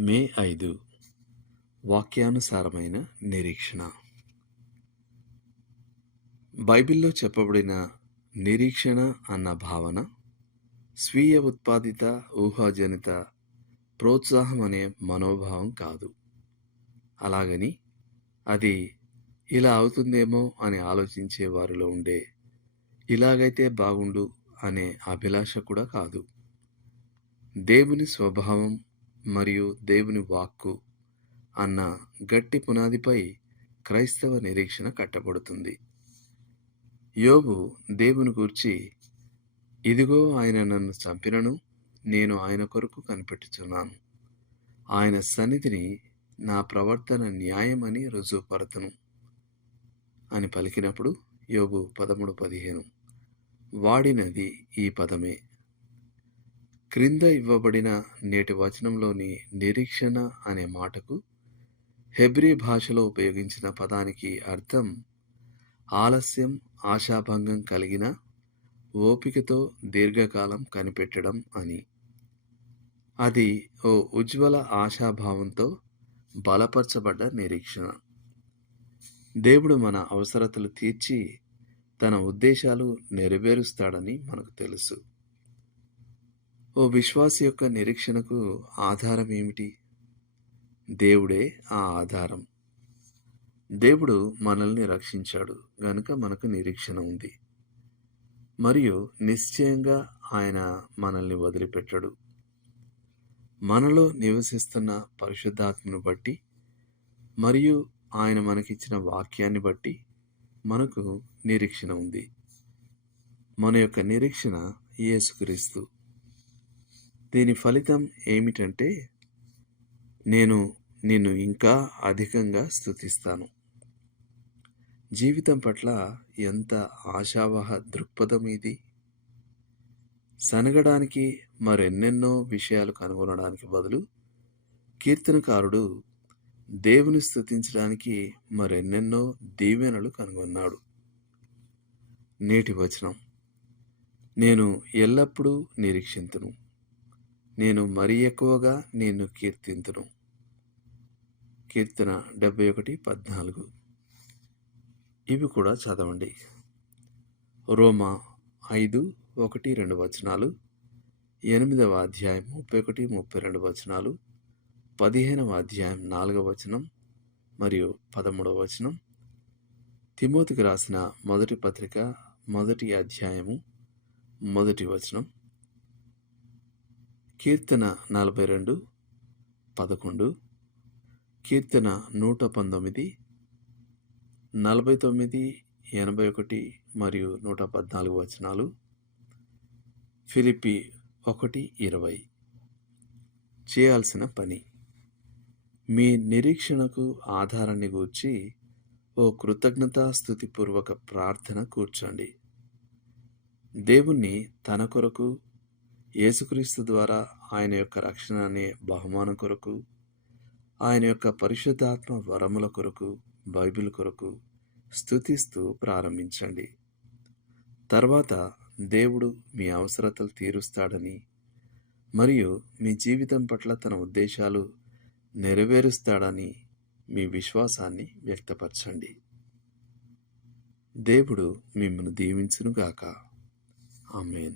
మే ఐదు. వాక్యానుసారమైన నిరీక్షణ. బైబిల్లో చెప్పబడిన నిరీక్షణ అన్న భావన స్వీయ ఉత్పాదిత ఊహాజనిత ప్రోత్సాహం అనే మనోభావం కాదు. అలాగని అది ఇలా అవుతుందేమో అని ఆలోచించే వారిలో ఉండే ఇలాగైతే బాగుండు అనే అభిలాష కూడా కాదు. దేవుని స్వభావం మరియు దేవుని వాక్కు అన్న గట్టి పునాదిపై క్రైస్తవ నిరీక్షణ కట్టబడుతుంది. యోబు దేవుని గూర్చి ఇదిగో ఆయన నన్ను చంపినను నేను ఆయన కొరకు కనిపెట్టుచున్నాను. ఆయన సన్నిధిని నా ప్రవర్తన న్యాయమని రుజువుపరతను అని పలికినప్పుడు యోగు పదమూడు పదిహేను వాడినది ఈ పదమే. క్రింద ఇవ్వబడిన నేటి వచనంలోని నిరీక్షణ అనే మాటకు హెబ్రీ భాషలో ఉపయోగించిన పదానికి అర్థం ఆలస్యం ఆశాభంగం కలిగిన ఓపికతో దీర్ఘకాలం కనిపెట్టడం అని. అది ఓ ఉజ్వల ఆశాభావంతో బలపరచబడ్డ నిరీక్షణ. దేవుడు మన అవసరతలు తీర్చి తన ఉద్దేశాలు నెరవేరుస్తాడని మనకు తెలుసు. ఓ విశ్వాసి యొక్క నిరీక్షణకు ఆధారం ఏమిటి? దేవుడే ఆ ఆధారం. దేవుడు మనల్ని రక్షించాడు గనుక మనకు నిరీక్షణ ఉంది. మరియు నిశ్చయంగా ఆయన మనల్ని వదిలిపెట్టడు. మనలో నివసిస్తున్న పరిశుద్ధాత్మను బట్టి మరియు ఆయన మనకిచ్చిన వాక్యాన్ని బట్టి మనకు నిరీక్షణ ఉంది. మన యొక్క నిరీక్షణ యేసుక్రీస్తు. దీని ఫలితం ఏమిటంటే నేను నిన్ను ఇంకా అధికంగా స్థుతిస్తాను జీవితం పట్ల ఎంత ఆశావహ దృక్పథం ఇది? సనగడానికి మరెన్నెన్నో విషయాలు కనుగొనడానికి బదులు కీర్తనకారుడు దేవుని స్థుతించడానికి మరెన్నెన్నో దీవెనలు కనుగొన్నాడు. నేటి వచనం. నేను ఎల్లప్పుడూ నిరీక్షింతును. నేను మరీ ఎక్కువగా నిన్ను కీర్తింతును. కీర్తన డెబ్బై ఒకటి పద్నాలుగు. ఇవి కూడా చదవండి. రోమా ఐదు ఒకటి రెండు వచనాలు. ఎనిమిదవ అధ్యాయం ముప్పై ఒకటి ముప్పై రెండు వచనాలు. పదిహేనవ అధ్యాయం నాలుగవ వచనం మరియు పదమూడవ వచనం. తిమోతికి రాసిన మొదటి పత్రిక మొదటి అధ్యాయము మొదటి వచనం. కీర్తన నలభై రెండు పదకొండు కీర్తన నూట పంతొమ్మిది నలభై తొమ్మిది ఎనభై ఒకటి మరియు నూట పద్నాలుగు వచనాలు. ఫిలిపి ఒకటి ఇరవై. చేయాల్సిన పని. మీ నిరీక్షణకు ఆధారాన్ని గూర్చి ఓ కృతజ్ఞతాస్థుతిపూర్వక ప్రార్థన కూర్చోండి. దేవుణ్ణి తన కొరకు యేసుక్రీస్తు ద్వారా ఆయన యొక్క రక్షణ అనే బహుమానం కొరకు ఆయన యొక్క పరిశుద్ధాత్మ వరముల కొరకు బైబిల్ కొరకు స్థుతిస్తూ ప్రారంభించండి. తర్వాత దేవుడు మీ అవసరతలు తీరుస్తాడని మరియు మీ జీవితం పట్ల తన ఉద్దేశాలు నెరవేరుస్తాడని మీ విశ్వాసాన్ని వ్యక్తపరచండి. దేవుడు మిమ్మల్ని దీవించునుగాక. ఆమెన్.